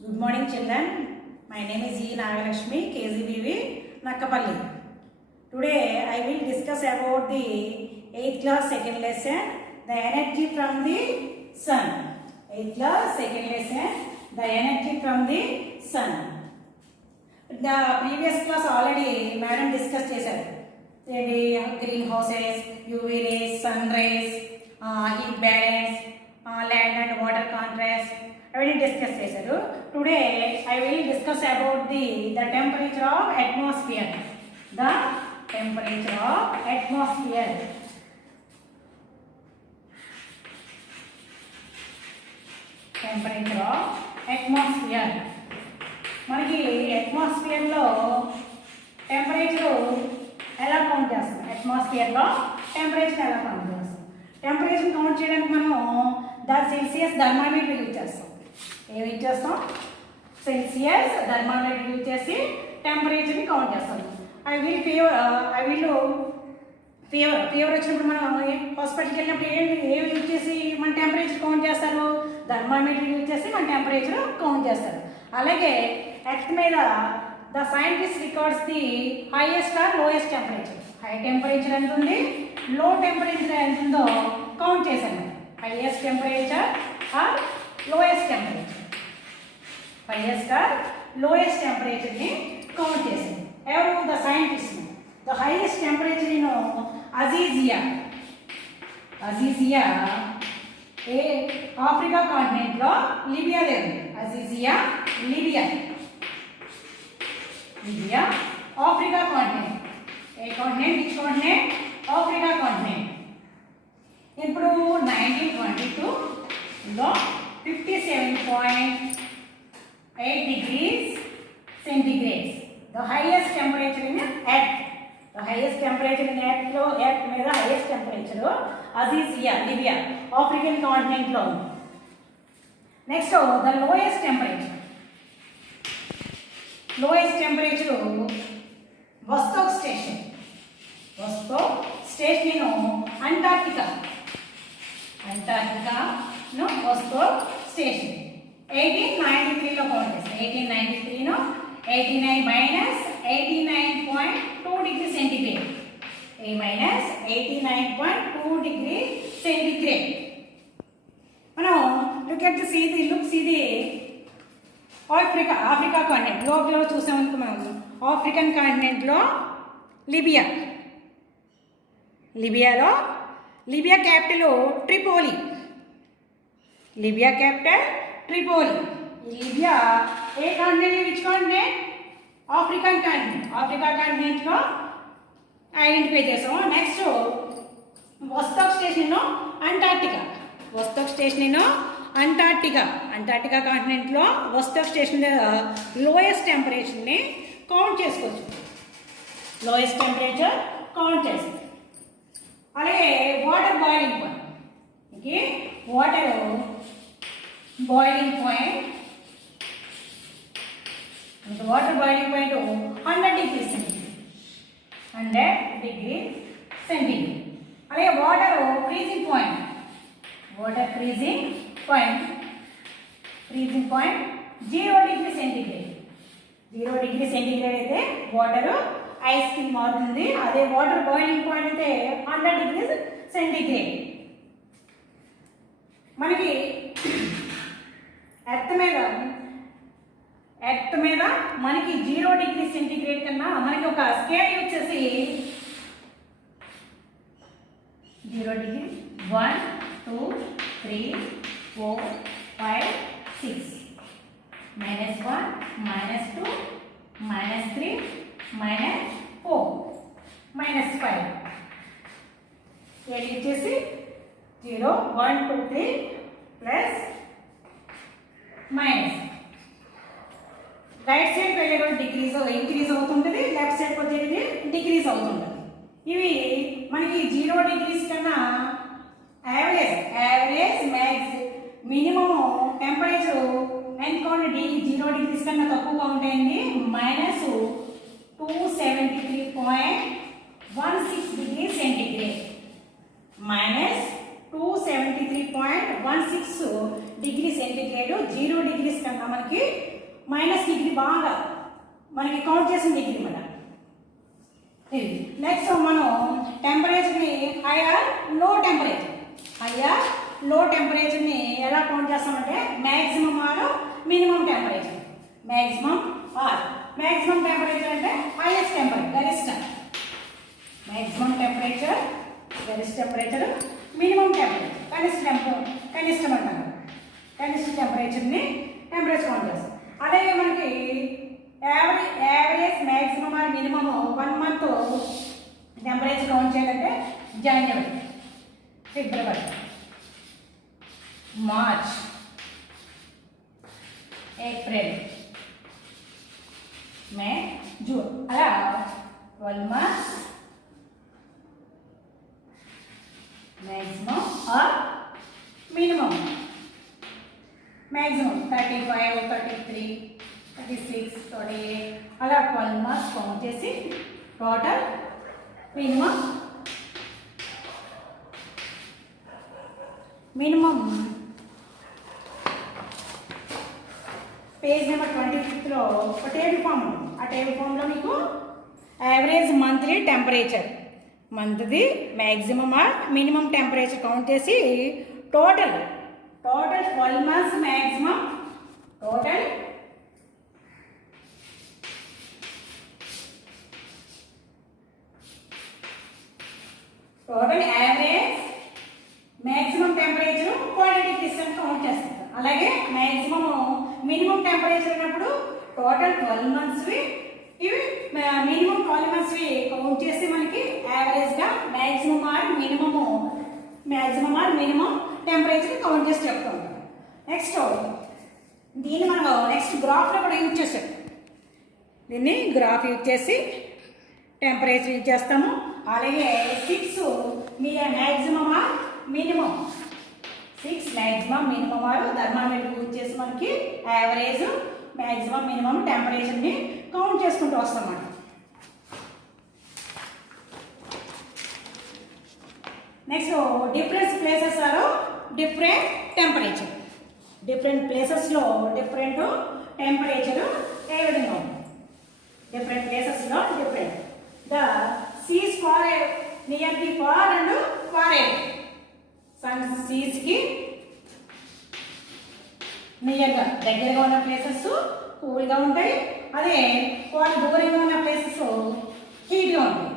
Good morning, children. My name is E. Nagalakshmi, KGBV, Nakkapalli. Today, I will discuss about the 8th class second lesson, the energy from the sun. 8th class second lesson, the energy from the sun. The previous class already Madam discussed చేశారు. Greenhouses, UV rays, sun rays, heat balance, land and water contrast. I will discuss చేశారు. Today I will discuss about the temperature of atmosphere. The temperature of atmosphere. Temperature of atmosphere. మనకి అట్మాస్ఫియర్లో temperature ఎలా count చేస్తాం? అట్మాస్ఫియర్లో temperature ఎలా count చేస్తాం? Temperature count చేయడానికి మనం Celsius thermometer use చేస్తాం. ఏమి యూజ్ చేస్తాం? సెల్సియస్ థర్మామీటర్ యూజ్ చేసి టెంపరేచర్ని కౌంట్ చేస్తాం. ఫీవర్ వచ్చినప్పుడు మనం హాస్పిటల్కి వెళ్ళినప్పుడు ఏమి యూజ్ చేసి మన టెంపరేచర్ కౌంట్ చేస్తారు? థర్మామీటర్ యూజ్ చేసి మన టెంపరేచర్ కౌంట్ చేస్తారు. అలాగే ఎర్త్ మీద the scientist records the highest or lowest temperature. High temperature ఎంత ఉంది, లో టెంపరేచర్ ఎంత ఉందో కౌంట్ చేశాను. Highest temperature or lowest temperature, highest or lowest టెంపరేచర్ని కౌంట్ చేశాను. ఎవరు? The scientist. The highest temperature in Aziziya Africa కాంటినెంట్లో లిబియా ఉంది. Aziziya Libya Africa continent. ఏ continent? Which continent? Africa continent. ఇప్పుడు 1922లో 57.8 degrees centigrade. The highest temperature in Earth. The highest temperature in Earth మీద highest temperature Aziziya Libya African కాంటినెంట్లో ఉంది. Next the lowest temperature. Lowest temperature Vostok station అంటార్క్టికాను Vostok station 1893లో count చేస్తాం. 1893 89-89.2 degree centigrade. -89.2 degree centigrade. మనం Africa continent గ్లోబ్లో చూసామనుకో మనం ఆఫ్రికన్ కాంటినెంట్లో లిబియా క్యాపిటల్ ట్రిపోలి. ఈ లిబియా ఏ కాంటినెంట్? Which continent? ఆఫ్రికా కాంటినెంట్లో ఐడెంటిఫై చేసాము. నెక్స్ట్ వస్తోక్ స్టేషన్ అంటార్క్టికా కాంటినెంట్లో వస్తోక్ స్టేషన్ లోయెస్ట్ టెంపరేచర్ని కౌంట్ చేసుకోవచ్చు. అలాగే water boiling point 100 degree centigrade. అలాగే water freezing point 0 degree centigrade. 0 degree centigrade అయితే వాటర్ ఐస్ కి మారుతుంది. అదే వాటర్ బాయిలింగ్ పాయింట్ అయితే 100 డిగ్రీస్ సెంటిగ్రేడ్. మనకి ఎర్త్ మీద మనకి 0 డిగ్రీ సెంటిగ్రేడ్ కన్నా మనకి ఒక స్కేల్ వచ్చేసి 0 డిగ్రీ 1 2 3 4 5 6 -1 -2 -3 -4 -5 ఏది వచ్చేసి 0 1 2 3 ప్లస్ మైనస్. రైట్ సైడ్ వెళ్ళేటువంటి ఇంక్రీజ్ అవుతుంటుంది, లెఫ్ట్ సైడ్ వచ్చేది డిక్రీజ్ అవుతుంటుంది. ఇవి మనకి 0 డిగ్రీస్ కన్నా యావరేజ్ మ్యాక్స్ మినిమం టెంపరేచర్ ఎన్కోండి 0 డిగ్రీస్ కన్నా తక్కువగా ఉంటాయండి. -273.16 degree centigrade. -273.16 degree centigrade 0 degrees కన్నా మనకి మైనస్ డిగ్రీ బాగా మనకి కౌంట్ చేసిన డిగ్రీ అన్నమాట. నెక్స్ట్ మనం టెంపరేచర్ని హైయర్ లో టెంపరేచర్ని ఎలా కౌంట్ చేస్తామంటే maximum or minimum temperature. Maximum temperature అంటే హైయెస్ట్ టెంపరేచర్ గరిష్ట టెంపరేచర్, మినిమం టెంపరేచర్ కనిష్టం అంటారు. కనిష్ట టెంపరేచర్ని కౌంట్ చేస్తాం. అలాగే మనకి average maximum or minimum 1 month temperature count చేయాలంటే జనవరి, ఫిబ్రవరి, మార్చ్, ఏప్రిల్, మే, జూన్ అలా 12 months maximum or minimum. Maximum 35, 33, 36, 38 అలా 12 months కౌంట్ చేసి టోటల్ మినిమం పేజ్ నెంబర్ 26లో ఒక టేబుల్ ఫామ్ ఉంది. ఆ టేబుల్ ఫామ్లో మీకు యావరేజ్ మంత్లీ టెంపరేచర్, మంత్ది maximum or minimum temperature count చేసి total 12 months maximum, total average maximum temperature quality distance count చేస్తారు. అలాగే మ్యాక్సిమం మినిమం టెంపరేచర్ ఉన్నప్పుడు టోటల్ 12 months ఇవి మినిమం 12 months కౌంట్ చేసి మనకి యావరేజ్గా maximum or minimum temperature count చేసి చెప్తూ ఉంటాం. నెక్స్ట్ దీన్ని మనం నెక్స్ట్ గ్రాఫ్లో కూడా యూజ్ చేస్తాం. దీన్ని గ్రాఫ్ యూజ్ చేసి టెంపరేచర్ యూజ్ చేస్తాము. అలాగే 6 maximum or minimum, 6 maximum minimum or thermometer use చేసి మనకి యావరేజ్ మ్యాక్సిమం మినిమం టెంపరేచర్ని కౌంట్ చేసుకుంటూ వస్తామన్నమాట. Next different places or different temperature. Different ప్లేసెస్లో డిఫరెంట్ టెంపరేచర్ ఏ విధంగా ఉంటుంది? డిఫరెంట్ ప్లేసెస్లో different. The seas far near the far and far a sun సీస్కి నియర్గా దగ్గరగా ఉన్న ప్లేసెస్ కూల్గా ఉంటాయి. అదే ఫార్ దూరంగా ఉన్న ప్లేసెస్ హీట్గా ఉంటాయి.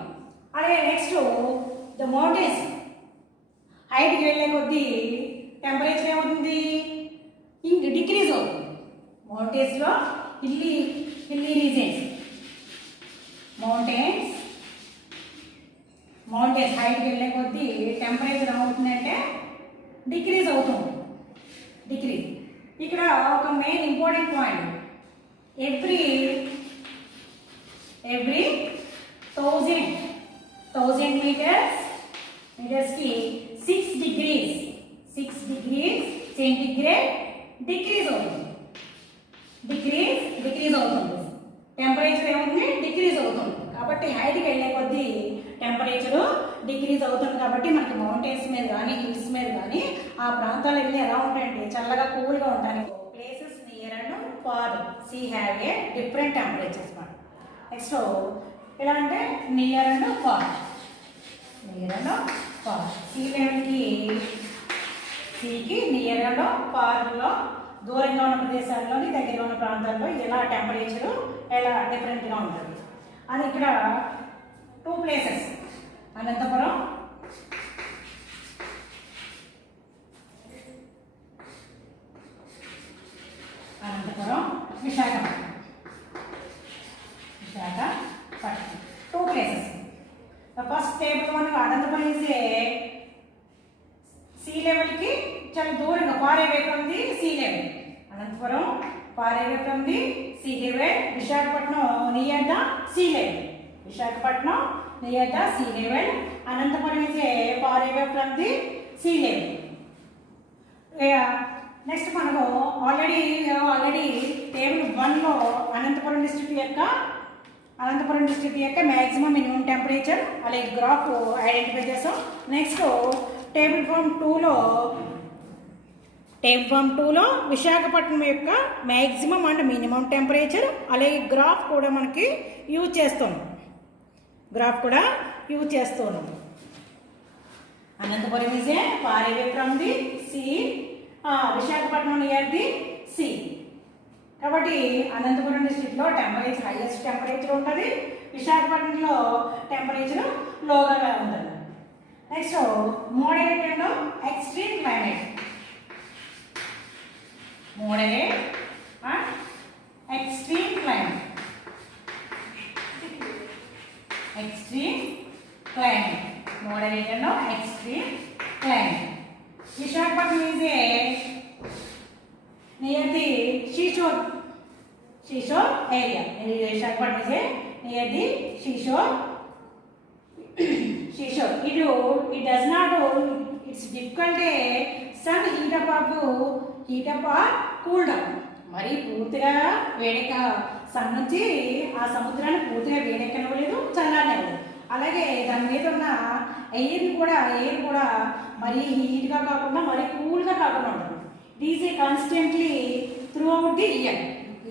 అలాగే నెక్స్ట్ ద మౌంటైన్స్ హైట్కి వెళ్ళే కొద్దీ టెంపరేచర్ ఏమవుతుంది? డిక్రీజ్ అవుతుంది. మౌంటైన్స్లో హిల్లీ రీజన్స్, మౌంటైన్స్ హైట్కి వెళ్ళే కొద్దీ టెంపరేచర్ ఏమవుతుందంటే డిక్రీజ్ అవుతుంది. ఇక్కడ ఒక మెయిన్ ఇంపార్టెంట్ పాయింట్, ఎవ్రీ 1000 మీటర్స్కి 6 degrees సెంటిగ్రేడ్ డిక్రీజ్ అవుతుంది. టెంపరేచర్ ఏముంది? డిక్రీజ్ అవుతుంది. కాబట్టి హైట్కి వెళ్ళే కొద్దీ టెంపరేచర్ డిక్రీజ్ అవుతుంది. కాబట్టి మనకి మౌంటైన్స్ మీద కానీ హిల్స్ మీద కానీ ఆ ప్రాంతాలు వెళ్ళి ఎలా ఉంటాయంటే చల్లగా కూల్గా ఉంటాయి. Places near and far sea have a different temperatures. Next ఎలా అంటే నియర్ అండ్ ఫార్ సీ లెవెల్కి సీకి నియర్ అండ్ ఫార్లో దూరంగా ఉన్న ప్రదేశాల్లోని దగ్గరగా ఉన్న ప్రాంతాల్లో ఎలా టెంపరేచర్ ఎలా డిఫరెంట్గా ఉంటుంది. అది ఇక్కడ 2 places, Anantapuram, Visakhapatnam. 2 places. The first table మనకు Anantapuram is a sea level కి చాలా దూరంగా far away from the sea level. Anantapuram far away from the sea level. Visakhapatnam near the sea level. Anantapuram is a far away from the sea level. Next మనకు already table 1లో Anantapuram district యొక్క maximum minimum temperature అలాగే graph identify చేసాం. Next table form 2లో table form 2లో విశాఖపట్నం యొక్క maximum and minimum temperature, అలాగే graph కూడా మనకి యూజ్ చేస్తున్నాం. Anantapuram is a far away from the sea, Visakhapatnam near the sea. కాబట్టి అనంతపురం డిస్ట్రిక్ట్లో టెంపరేచర్ హైయెస్ట్ టెంపరేచర్ ఉంటుంది, విశాఖపట్నంలో టెంపరేచర్ లోగా ఉంటుంది. Next moderate and extreme climate. Moderate and extreme climate. Moderate and extreme climate. Visakhapatnam is a near the seashore area. Visakhapatnam is a near the seashore. It does not. It's difficult a sun heat up or cool down. మరి పూర్తిగా వేడెక్క sun నుంచి ఆ సముద్రాన్ని పూర్తిగా వేడెక్కనివ్వలేదు, చల్లారనివ్వలేదు. అలాగే దాని మీద ఉన్న ఎయిర్ కూడా మరీ హీట్గా కాకుండా మరీ కూల్గా కాకుండా ఉంటుంది. It is a constantly through out the year.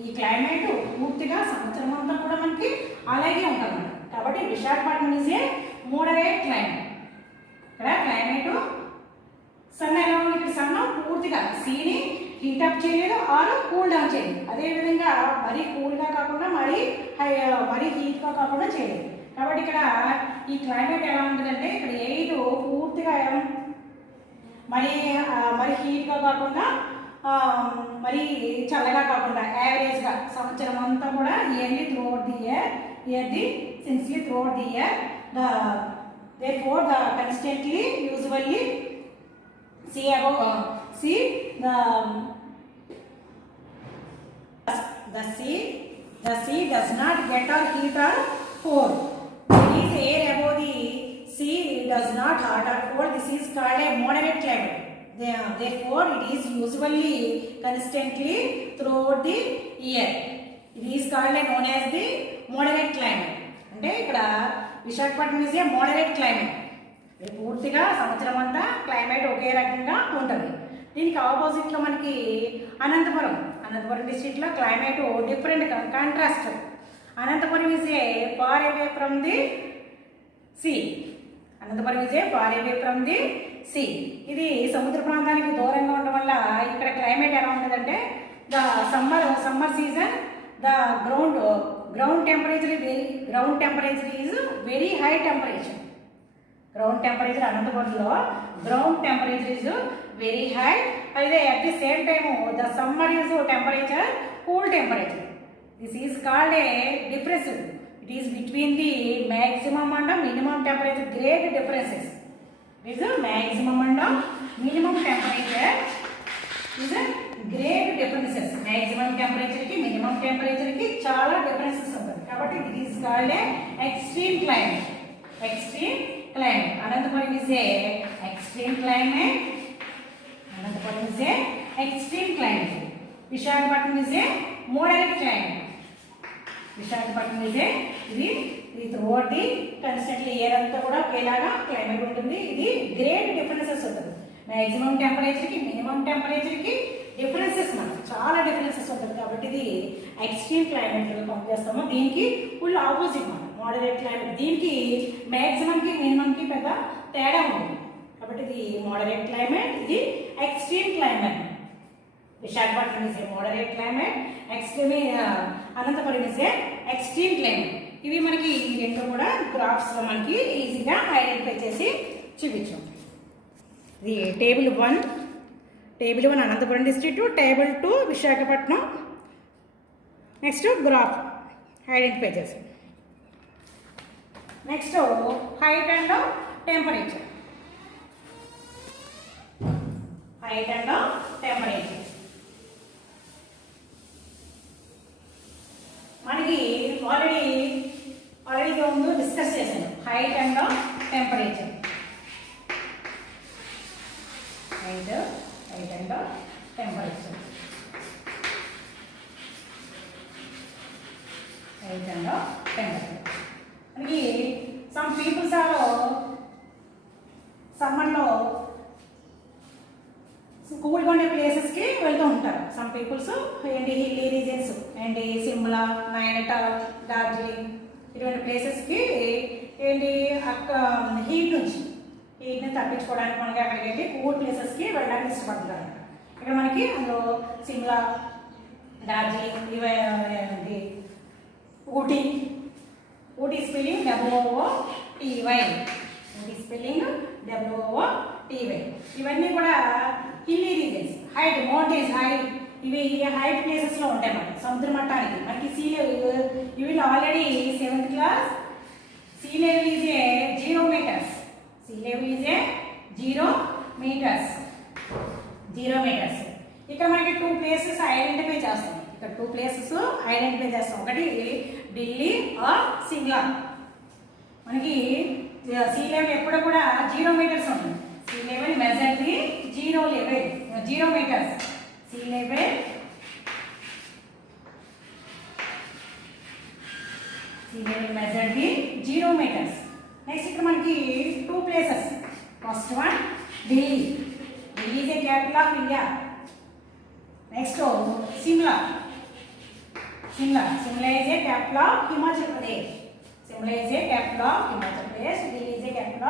ఈ క్లైమేట్ పూర్తిగా సంవత్సరం అంతా కూడా మనకి అలాగే ఉంటుంది. కాబట్టి Visakhapatnam is a moderate climate. ఇక్కడ క్లైమేట్ సన్ ఎలా ఉంది, ఇక్కడ సన్ పూర్తిగా సీని హీటప్ చేయలేదు ఆరు కూల్ డౌన్ చేయలేదు. అదేవిధంగా మరీ కూల్గా కాకుండా మరీ హీట్గా కాకుండా చేయలేదు. కాబట్టి ఇక్కడ ఈ క్లైమేట్ ఎలా ఉంటుందంటే ఇక్కడ ఎయిర్ పూర్తిగా మరీ హీట్గా కాకుండా మరీ చల్లగా కాకుండా యావరేజ్గా సంవత్సరం అంతా కూడా yearly through out the year therefore the constantly usually see the sea does not get or heat or cold. There is air above the sea, it does not hot or cold. This is called a moderate climate. Therefore it is usually constantly throughout the year. It is called known as the moderate climate. అంటే ఇక్కడ Visakhapatnam is a moderate climate. పూర్తిగా సంవత్సరం అంతా climate ఒకే రకంగా ఉంటుంది. దీనికి ఆపోజిట్లో మనకి అనంతపురం డిస్ట్రిక్ట్లో climate different contrast. Anantapuram is a far away from the sea. ఇది సముద్ర ప్రాంతానికి దూరంగా ఉండడం వల్ల ఇక్కడ క్లైమేట్ ఎలా ఉంటుందంటే the summer season the ground temperature is very high temperature. Ground temperature అనంతపురంలో ground temperature is very high. అయితే at the same time the summer is temperature cool temperature. This is called a difference. It is between the maximum and minimum temperature, great differences. This is maximum and minimum temperature is great differences. Maximum టెంపరేచర్కి minimum టెంపరేచర్కి చాలా differences ఉంటుంది. కాబట్టి it is called a extreme climate. Anantapuram is a extreme climate. Visakhapatnam is a moderate climate. ఇది throughout the constantly year అంతా కూడా ఒకేలాగా climate ఉంటుంది. ఇది గ్రేట్ డిఫరెన్సెస్ ఉంటుంది. మ్యాక్సిమం టెంపరేచర్కి మినిమం టెంపరేచర్కి డిఫరెన్సెస్ మనకు చాలా డిఫరెన్సెస్ ఉంటుంది. కాబట్టి ఇది ఎక్స్ట్రీమ్ క్లైమేట్గా కౌంట్ చేస్తాము. దీనికి ఫుల్ ఆపోజిట్ మనం మోడరేట్ క్లైమేట్. దీనికి మ్యాక్సిమంకి మినిమంకి పెద్ద తేడా ఉంది. కాబట్టి ఇది మోడరేట్ క్లైమేట్, ఇది extreme climate. Visakhapatnam is a moderate climate, Anantapuram is a extreme climate. ఇవి మనకి ఈ రెండు కూడా గ్రాఫ్స్లో మనకి ఈజీగా ఐడెంటిఫై చేసి చూపించాం. ఇది table 1 Anantapuram district, table 2 Visakhapatnam. Next graph identify చేసాం. Next height and temperature. మనకి ఆల్రెడీ ముందు డిస్కస్ చేశాను height and temperature. height and temperature. మనకి some peoples are summer లో కూల్గా అనే ప్లేసెస్కి వెళ్తూ ఉంటారు సమ్ పీపుల్స్. ఏంటి హిల్లీ రీజియన్స్ ఏంటి సిమ్లా, నైనిటాల్, డార్జిలింగ్ ఇటువంటి ప్లేసెస్కి ఏంటి అక్కడ హీట్ని తప్పించుకోవడానికి మనకి అక్కడికి వెళ్ళి కూల్ ప్లేసెస్కి వెళ్ళడానికి ఇష్టపడతారు. ఇక్కడ మనకి అందులో సిమ్లా, డార్జిలింగ్ ఇవి Ooty spelling WOOTY, Ooty spelling WOOTY. ఇవన్నీ కూడా హిల్లీ రీజియన్స్, హైట్ మౌంటైన్స్, ఇవి హైట్ ప్లేసెస్లో ఉంటాయి మనకి సముద్ర మట్టానికి. మనకి సీ లెవెల్ ఇవి already 7th class. See level is A 0 meters. Sea level is A 0 meters. ఇక్కడ మనకి 2 places ఐడెంటిఫై చేస్తాం. ఇక్కడ 2 places ఐడెంటిఫై చేస్తాం. ఒకటి ఢిల్లీ ఆర్ సిమ్లా. మనకి సీ లెవెల్ ఎప్పుడు కూడా 0 meters ఉంటుంది. Sea level measure the 0 meters. Sea level measure the 0 meters. Next ఇక్కడ మనకి 2 places. First one Delhi is a capital of India. Next Shimla is a capital of Himachal Pradesh. Delhi is a capital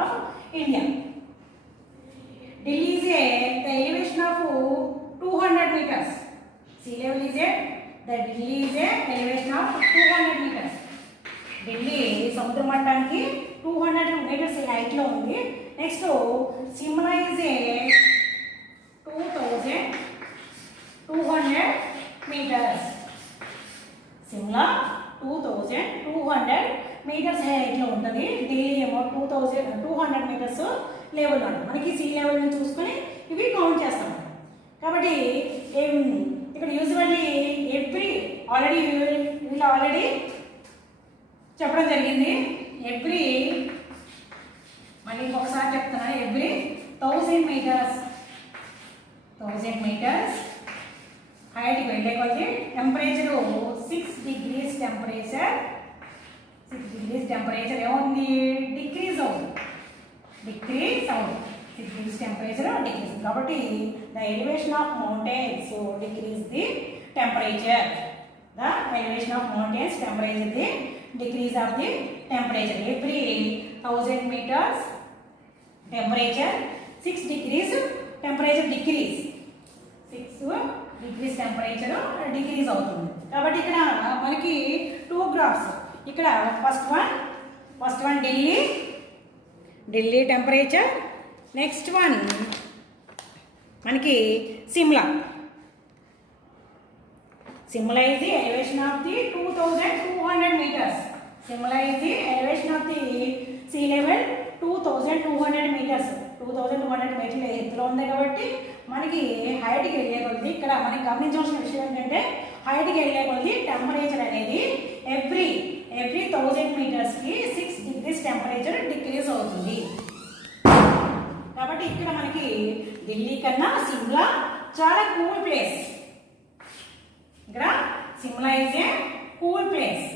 of India. Delhi is a the elevation of 200 meters. Sea level is a Delhi is a elevation of 200 meters. Delhi సముద్ర మట్టానికి 200 meters హైట్లో ఉంది. Next Shimla is a 2200 meters. Shimla 2200 meters హైట్లో ఉంటుంది. ఢిల్లీ ఏమో 2200 meters level ఉంటుంది. మనకి see లెవెల్ని చూసుకొని ఇవి కౌంట్ చేస్తాం. కాబట్టి ఇక్కడ యూజువల్లీ ఆల్రెడీ చెప్పడం జరిగింది. మళ్ళీ ఇంకొకసారి చెప్తున్నాను. ఎవ్రీ 1000 meters హైట్కి వెళ్ళే కొద్ది టెంపరేచరు 6 degrees టెంపరేచర్ ఏముంది డిక్రీజ్ అవుతుంది. 6 degrees టెంపరేచర్ డిక్రీజ్. కాబట్టి the elevation of mountains decrease the temperature. The elevation of mountains temperature the decrease of the temperature. Every 1000 meters temperature 6 degrees temperature decrease. 6 degrees temperature decrease అవుతుంది. కాబట్టి ఇక్కడ మనకి 2 graphs. ఇక్కడ first one Delhi temperature. Next one మనకి Shimla is the elevation of the 2200 meters. Simla is the elevation of the sea level 2200 meters. 2200 meter ఎత్తులో ఉంది కాబట్టి మనకి హైట్కి వెళ్ళే కొద్ది ఇక్కడ మనకి గమనించాల్సిన విషయం ఏంటంటే హైట్కి వెళ్ళే కొద్ది టెంపరేచర్ అనేది ఎవ్రీ 1000 మీటర్స్కి 6 degrees టెంపరేచర్ డిక్రీజ్ అవుతుంది. కాబట్టి ఇక్కడ మనకి ఢిల్లీ కన్నా సిమ్లా చాలా కూల్ ప్లేస్. ఇక్కడ Shimla is a cool place.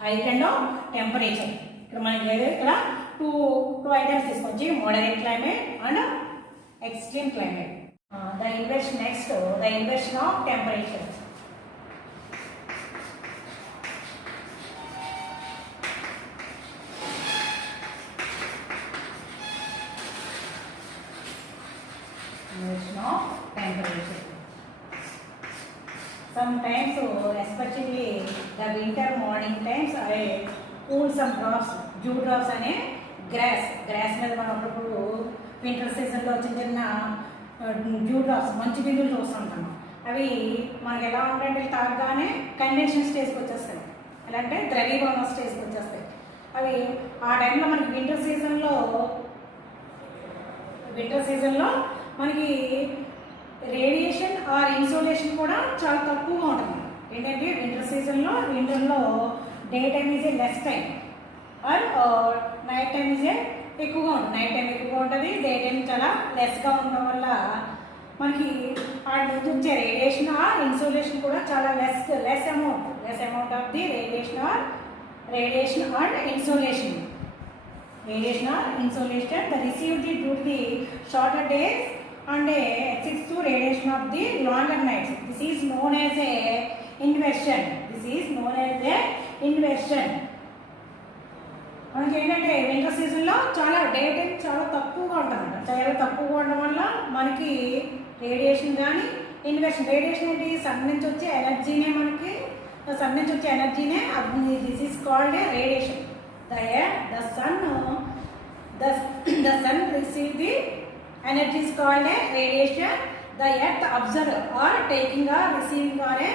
Height and temperature. ఇక్కడ మనకి ఇక్కడ టూ ఐటమ్స్ తీసుకొచ్చి moderate climate and extreme climate. The inversion of temperature. Temperature. Sometimes, especially the winter morning times, I cool some drops, dew drops అనే gross మీద మనం అప్పుడప్పుడు winter సీజన్లో చిన్న డ్యూ డ్రాప్స్ మంచు బిందులు చూస్తుంటాం. అవి మనకి ఎలా ఉంటాయంటే తాగగానే కండెన్షన్ స్టేజ్కి వచ్చేస్తాయి. ఎలా అంటే ద్రవీభవన స్టేజ్కి వచ్చేస్తాయి. అవి ఆ టైంలో మనకి వింటర్ సీజన్లో మనకి రేడియేషన్ ఆర్ ఇన్సోలేషన్ కూడా చాలా తక్కువగా ఉంటుంది. ఏంటంటే వింటర్లో day time is a less time or night time is a ఎక్కువగా ఉంటుంది. నైట్ టైం ఎక్కువగా ఉంటుంది, డే టైం చాలా లెస్గా ఉండడం వల్ల మనకి వాటి నుంచి వచ్చే రేడియేషన్ ఆర్ ఇన్సోలేషన్ కూడా చాలా less amount of the radiation or radiation and insolation. Radiation or insolation, the received due to the shorter days and access to radiation of the longer nights. This is known as a inversion. This is known as a inversion. మనకి ఏంటంటే winter సీజన్లో చాలా day time చాలా తక్కువగా ఉంటుందంట. చాలా తక్కువగా ఉండడం వల్ల మనకి రేడియేషన్ కానీ ఇన్వర్షన్. రేడియేషన్ ఏంటి? సన్ నుంచి వచ్చే ఎనర్జీనే, మనకి సన్ నుంచి వచ్చే ఎనర్జీనే this is called a radiation. The sun receive the energy is called a radiation. The earth observe or taking or receiving or a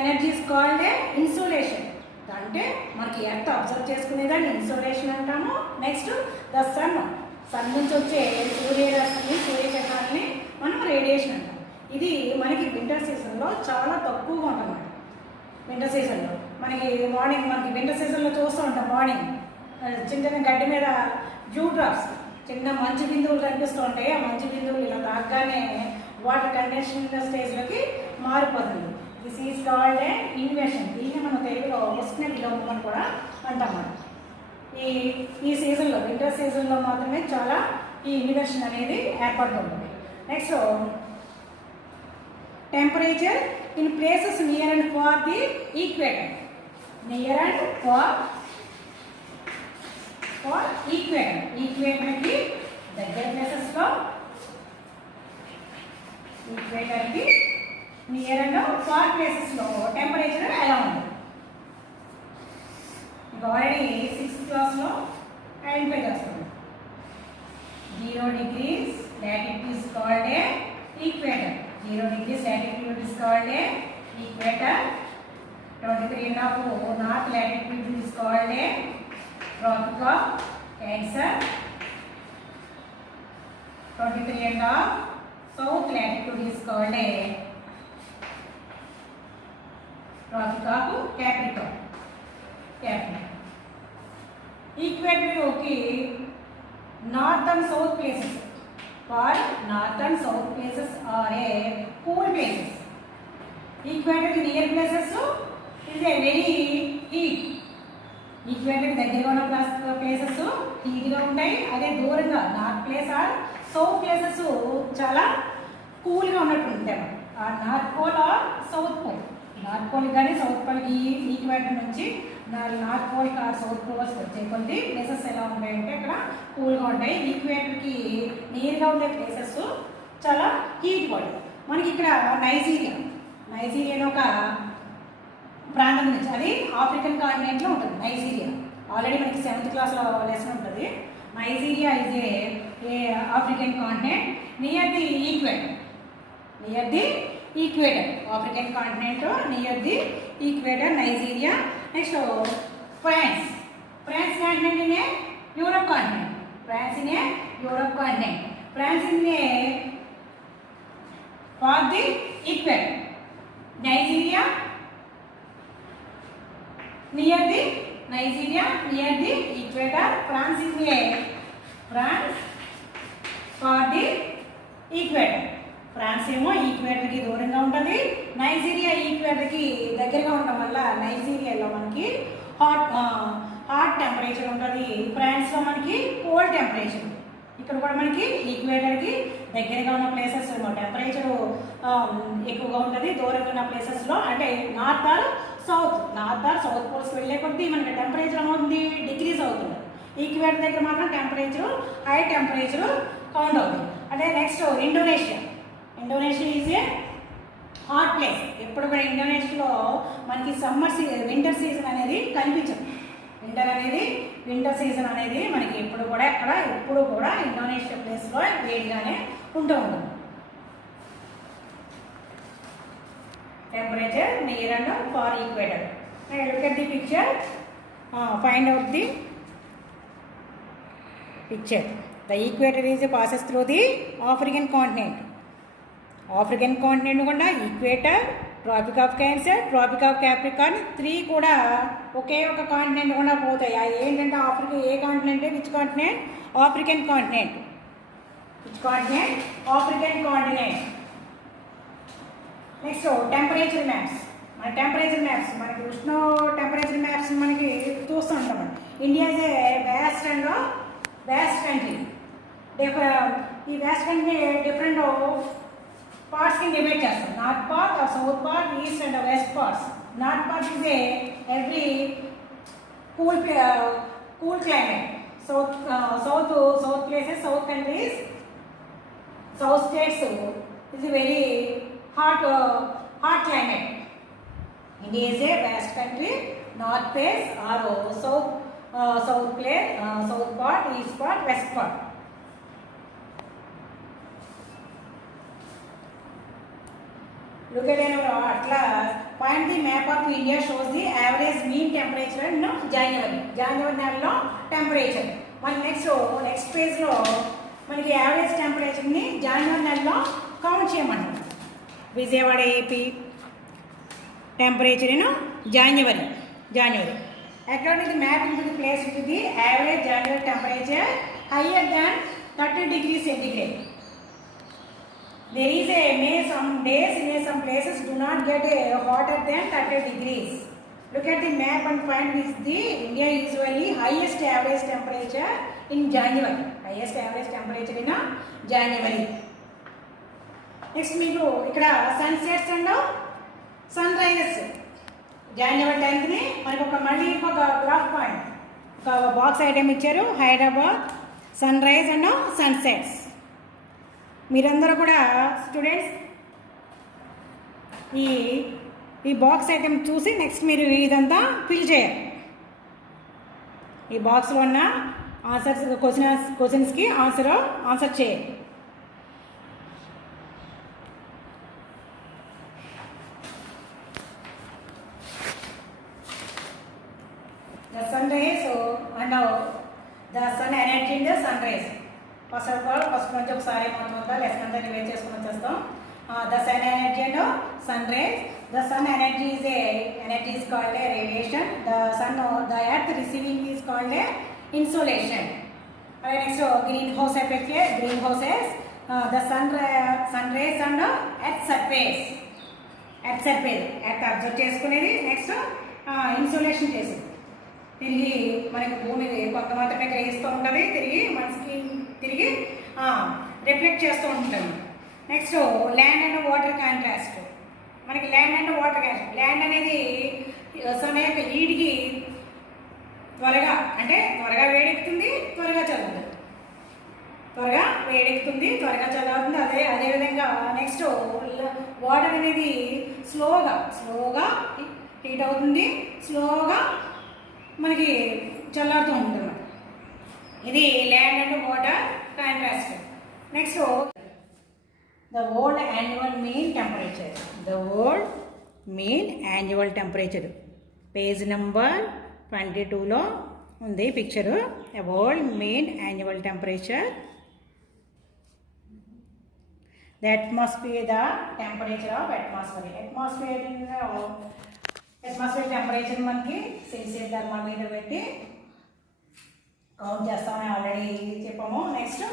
energy is called a insolation. అంటే మనకి ఎర్త్ అబ్జర్వ్ చేసుకునేదాన్ని ఇన్సోలేషన్ అంటాము. Next the sun నుంచి వచ్చే సూర్యకిరణాలని మనం radiation అంటాం. ఇది మనకి వింటర్ సీజన్లో చాలా తక్కువగా ఉంటుంది. వింటర్ సీజన్లో మనకి మార్నింగ్, మనకి వింటర్ సీజన్లో చూస్తూ ఉంటాం మార్నింగ్ చిన్న చిన్న గడ్డి మీద డ్యూ డ్రాప్స్, చిన్న మంచు బిందువులు కనిపిస్తూ ఉంటాయి. ఆ మంచు బిందువులు ఇలా తాగ్గానే వాటర్ కండెన్షన్ స్టేజ్లోకి మారిపోతుంది. This is called a inversion. దీన్ని మనం తెలుగులో ఉష్ణ విలోమం అని కూడా అంటాం. ఈ సీజన్లో, వింటర్ సీజన్లో మాత్రమే చాలా ఈ ఇన్వర్షన్ అనేది ఏర్పడుతుంటుంది. Next temperature in places near and far the equator. Near and far equator. ఈక్వేటర్కి దగ్గర ప్లేసెస్లో, ఈక్వేటర్కి నియర్ అండ్ ఫార్ ప్లేసెస్లో టెంపరేచర్ ఎలా ఉంది? ఇంకా ఆల్రెడీ 6th క్లాస్లో ఐడెంటిఫై చేస్తాం. 0 degrees latitude is called a equator. 0 degrees latitude is called a equator. 23.5 north latitude is called a tropic of Cancer. 23.5 south latitude is called a tropic of Capricorn. Equator की north and south places. For north and south places are a cool places. Equator की near places is a very heat. Equator की దగ్గరగా ఉన్న places హీట్గా ఉంటాయి. అదే దూరంగా north place or south places చాలా కూల్గా ఉన్నట్టు ఉంటాయి. ఆ north pole or south pole. North pole కానీ సౌత్ పోల్కి ఈక్వేటర్ నుంచి north pole or south poles వచ్చే కొద్ది ప్లేసెస్ ఎలా ఉంటాయంటే అక్కడ కూల్గా ఉంటాయి. ఈక్వేటర్కి నీరుగా ఉండే ప్లేసెస్ చాలా హీట్ పడతాయి. మనకి ఇక్కడ నైజీరియా ఒక ప్రాంతం నుంచి, అది ఆఫ్రికన్ కాంటినెంట్లో ఉంటుంది. నైజీరియా ఆల్రెడీ మనకి 7th క్లాస్లో లెసన్ ఉంటుంది. Nigeria is a African continent near the equator. African continent near the equator, Nigeria. Next France continent in a Europe continent. France in a far the equator. నైజీరియా near the equator. France for the equator. France ఏమో ఈక్వేటర్కి దూరంగా ఉంటుంది. Nigeria ఈక్వేటర్కి దగ్గరగా ఉండడం వల్ల నైజీరియాలో మనకి hot temperature ఉంటుంది. ఫ్రాన్స్లో మనకి కోల్డ్ టెంపరేచర్. ఇక్కడ కూడా మనకి ఈక్వేటర్కి దగ్గరగా ఉన్న ప్లేసెస్ టెంపరేచర్ ఎక్కువగా ఉంటుంది. దూరంగా ఉన్న ప్లేసెస్లో అంటే నార్త్ ఆర్ సౌత్ పోల్స్కి వెళ్ళే కొద్దీ మనకి టెంపరేచర్ ఏమవుతుంది? డిక్రీజ్ అవుతుంది. ఈక్వేటర్ దగ్గర మాత్రం హై టెంపరేచర్ కౌంట్ అవుతుంది. అదే next Indonesia is A hot place. ఎప్పుడు కూడా ఇండోనేషియాలో మనకి వింటర్ సీజన్ అనేది కనిపించదు. వింటర్ సీజన్ అనేది మనకి ఎప్పుడు కూడా ఇండోనేషియా ప్లేస్లో వేడిగానే ఉంటుంది. Temperature near and far equator. Now look at the picture. Find out the picture. The equator is passes through the African continent. కూడా equator, Tropic of Cancer, Tropic of Capricorn 3 కూడా ఒకే ఒక కాంటినెంట్ కూడా పోతాయి. అది ఏంటంటే Africa a continent? Which continent? African continent. Next temperature maps. మనకి temperature maps మనకి India is a vast country. ఈ వ్యాస్ట్ కంట్రీ డిఫరెంట్ పార్ట్స్ కింద డివైడ్ చేస్తాం. North part, south part, east and west parts. North part is a every cool climate. South places, south countries, south states is a very hot climate. India is a vast country. North place or south place, south part, east part, west part. Look at our atlas. Point the map of India shows the average mean temperature in January నెలలో temperature. మన next పేజ్లో మనకి average టెంపరేచర్ని జనవరి నెలలో count చేయమన్నారు. Vijayawada AP temperature in January. According to the map into the place with the average January temperature higher than 30 degrees centigrade. There is some days in some places do not get hotter than 30 degrees. Look at the map and find which the India usually highest average temperature in January. Highest average temperature in January. Next మీకు ఇక్కడ sunsets and sun rises January 10th ని మనకు మళ్ళీ ఒక graph point ఒక box item ఇచ్చారు. Hyderabad sun rise and sunsets. మీరందరూ కూడా స్టూడెంట్స్ ఈ బాక్స్ ఐటమ్ చూసి నెక్స్ట్ మీరు ఇదంతా ఫిల్ చేయాలి. ఈ బాక్స్లో ఉన్న ఆన్సర్స్ క్వశ్చన్స్కి ఆన్సర్ చేయాలి. The sun rays and the sun energy in the sun rays. First of all, నుంచి ఒకసారి మనం లెసన్ అంతా రివైజ్ చేసుకుని వచ్చేస్తాం. The sun energy and sun rays. The sun energy is called a radiation. The earth receiving is called a insolation. Next greenhouse effect, greenhouses. The sun rays and earth surface. Earth observe చేసుకునేది. Next insolation చేసేది. తిరిగి మనకి భూమి కొంత మాత్రమే గ్రహిస్తూ ఉంటుంది, తిరిగి reflect చేస్తూ ఉంటుంది. Next land and water contrast. మనకి ల్యాండ్ అనేది సన్ యొక్క హీట్కి త్వరగా వేడెక్కుతుంది, త్వరగా చల్లారుతుంది. అదేవిధంగా నెక్స్ట్ వాటర్ అనేది స్లోగా హీట్ అవుతుంది, స్లోగా మనకి చల్లారుతూ ఉంటుంది. ఇది land and water contrast. Next the world annual mean temperature page number 22లో ఉంది picture. World mean annual temperature. The temperature of atmosphere temperature మనకి సెల్సియస్ థర్మామీటర్ పెట్టి కౌంట్ చేస్తామని ఆల్రెడీ చెప్పాము. Next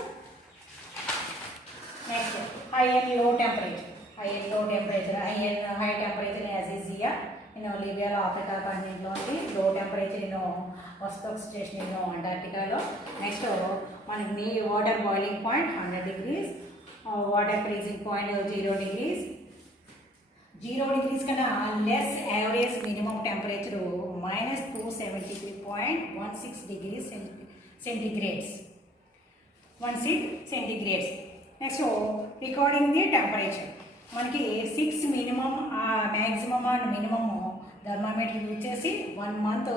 high and low temperature. High temperature as is here in లిబియాలో, Africa కాంటినెంట్లో ఉంది. Low temperature in Vostok station in అంటార్టికాలో. Next మనకి water boiling point 100 degrees, water freezing point 0 degrees. 0 degrees కన్నా less average minimum temperature -273.16 degrees centigrades. Next recording the temperature. మనకి 6 minimum, maximum and minimum thermometer use చేసి 1 month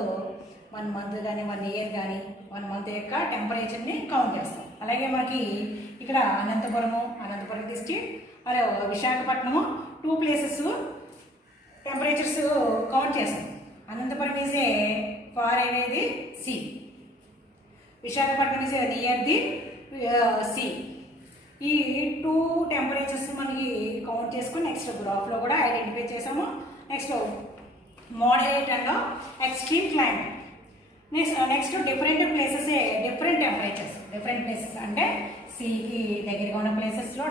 కానీ 1 year కానీ 1 month యొక్క టెంపరేచర్ని count చేస్తాం. అలాగే మనకి ఇక్కడ అనంతపురం డిస్ట్రిక్ట్, అలా విశాఖపట్నము 2 places టెంపరేచర్స్ కౌంట్ చేస్తాం. అనంతపురం ఈజ్ ఏ ఫార్ అనేది sea, Visakhapatnam is near the sea. ఈ 2 టెంపరేచర్స్ మనకి కౌంట్ చేసుకుని నెక్స్ట్ గ్రాఫ్లో కూడా ఐడెంటిఫై చేసాము. Next moderate and extreme climate. Next different places అంటే సికి దగ్గరగా ఉన్న ప్లేసెస్లో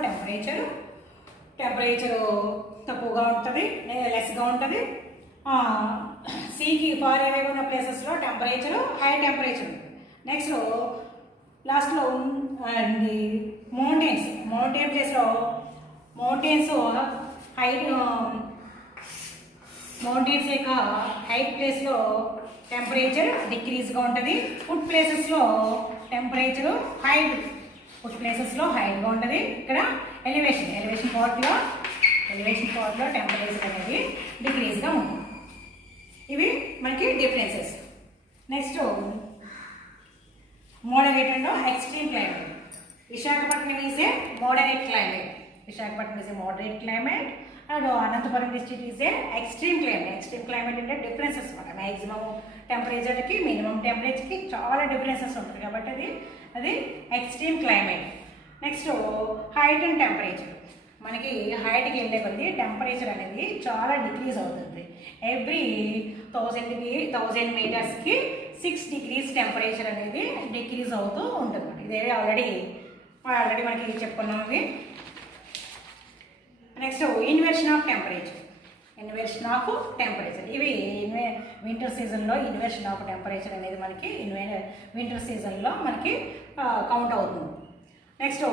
టెంపరేచర్ తక్కువగా ఉంటుంది, లెస్గా ఉంటుంది. సీకి ఫార్ అవే ఉన్న ప్లేసెస్లో టెంపరేచర్ హై టెంపరేచర్ ఉంటుంది. నెక్స్ట్ లాస్ట్లో మౌంటైన్ ప్లేస్లో మౌంటైన్స్ యొక్క హైట్ ప్లేస్లో టెంపరేచర్ డిక్రీజ్గా ఉంటుంది. ఫుడ్ ప్లేసెస్లో టెంపరేచర్ ఫుడ్ ప్లేసెస్లో హైట్గా ఉంటుంది. ఇక్కడ ఎలివేషన్ పార్ట్లో టెంపరేచర్ అనేది డిక్రీజ్గా ఉంటుంది. ఇవి మనకి differences. Next moderate and extreme climate. Visakhapatnam is a moderate climate. And Anantapuram district is a extreme climate అంటే డిఫరెన్సెస్ అనమాట. మ్యాక్సిమం టెంపరేచర్కి మినిమం టెంపరేచర్కి చాలా డిఫరెన్సెస్ ఉంటుంది కాబట్టి అది extreme climate. Next height and temperature. మనకి హైట్కి వెళ్ళే కొద్దీ టెంపరేచర్ అనేది చాలా డిక్రీజ్ అవుతుంది. ఎవ్రీ 1000 మీటర్స్కి 6 degrees టెంపరేచర్ అనేది డిక్రీజ్ అవుతూ ఉంటుంది. ఇదే ఆల్రెడీ మనకి చెప్పుకున్నాం. ఇవి నెక్స్ట్ ఇన్వర్షన్ ఆఫ్ టెంపరేచర్. ఇవి వింటర్ సీజన్లో ఇన్వర్షన్ ఆఫ్ టెంపరేచర్ అనేది మనకి వింటర్ సీజన్లో మనకి కౌంట్ అవుతుంది. నెక్స్ట్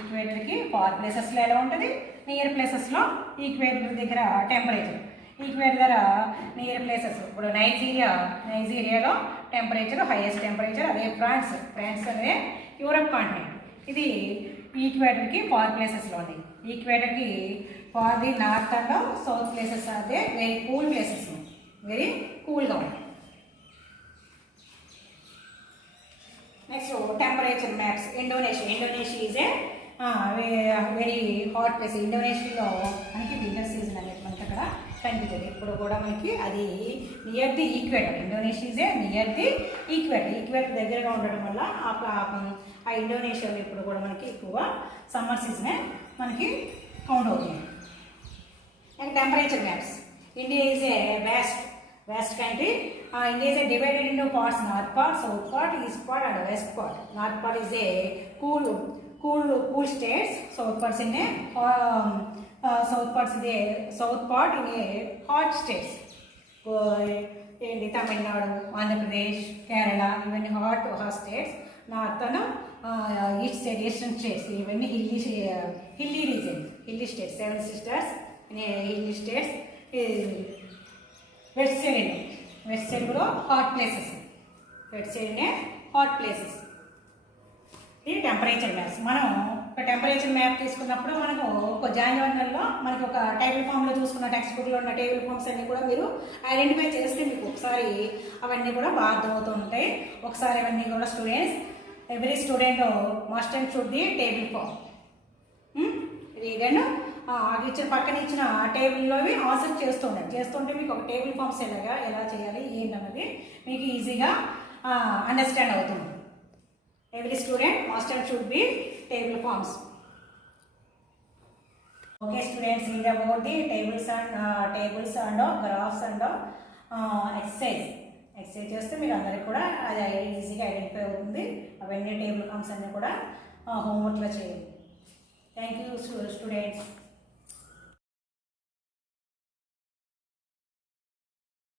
ఈక్వేటర్కి ఫార్ ప్లేసెస్లో ఎలా ఉంటుంది, నియర్ ప్లేసెస్లో ఈక్వేటర్ దగ్గర టెంపరేచర్. ఈక్వేటర్ దగ్గర నియర్ ప్లేసెస్ ఇప్పుడు నైజీరియాలో టెంపరేచర్ హైయెస్ట్ టెంపరేచర్. అదే ఫ్రాన్స్ అనేది యూరప్ కాంటినెంట్. ఇది ఈక్వేటర్కి ఫార్ ప్లేసెస్లో ఉంది. ఈక్వేటర్కి far the north and south places అదే వెరీ కూల్ ప్లేసెస్, వెరీ కూల్గా ఉంటాయి. Next temperature maps. Indonesia is a very hot place. ఇండోనేషియాలో మనకి వింటర్ సీజన్ అనేది మనకి అక్కడ కనిపించదు. ఇప్పుడు కూడా మనకి అది near the equator. Indonesia is A near the equator దగ్గరగా ఉండడం వల్ల ఆ ఇండోనేషియాలో ఇప్పుడు కూడా మనకి ఎక్కువ సమ్మర్ సీజనే మనకి కౌంట్ అవుతుంది. And temperature maps. India is a West country. India is divided into parts: north part, south part, east part, and west part. North part is a cool states. South part in a south part in a hot states. In Tamil Nadu, Andhra Pradesh, Kerala, even hot states. North and eastern states, even hilly regions, hilly states. 7 sisters in a hilly states. West side కూడా hot places. ఇది temperature maps. మనం ఒక temperature map తీసుకున్నప్పుడు మనకు ఒక January నెలలో మనకి ఒక టేబుల్ ఫామ్లో చూసుకున్న టెక్స్ట్ బుక్లో ఉన్న టేబుల్ ఫామ్స్ అన్నీ కూడా మీరు ఐడెంటిఫై చేస్తే మీకు ఒకసారి అవన్నీ కూడా బాగా అర్థమవుతూ ఉంటాయి. ఒకసారి అవన్నీ కూడా every student must and should the table form. Read ఇచ్చిన పక్కన ఇచ్చిన టేబుల్లోవి ఆన్సర్ చేస్తుంటే మీకు ఒక టేబుల్ ఫామ్స్ ఎలా చేయాలి ఏంటన్నది మీకు ఈజీగా అండర్స్టాండ్ అవుతుంది. Every student must and should be table forms. Okay students, read about the tables and graphs and exercise చేస్తే మీరు అందరికి కూడా అది ఈజీగా ఐడెంటిఫై అవుతుంది. అవన్నీ టేబుల్ ఫామ్స్ అన్నీ కూడా హోంవర్క్లో చేయండి. Thank you students.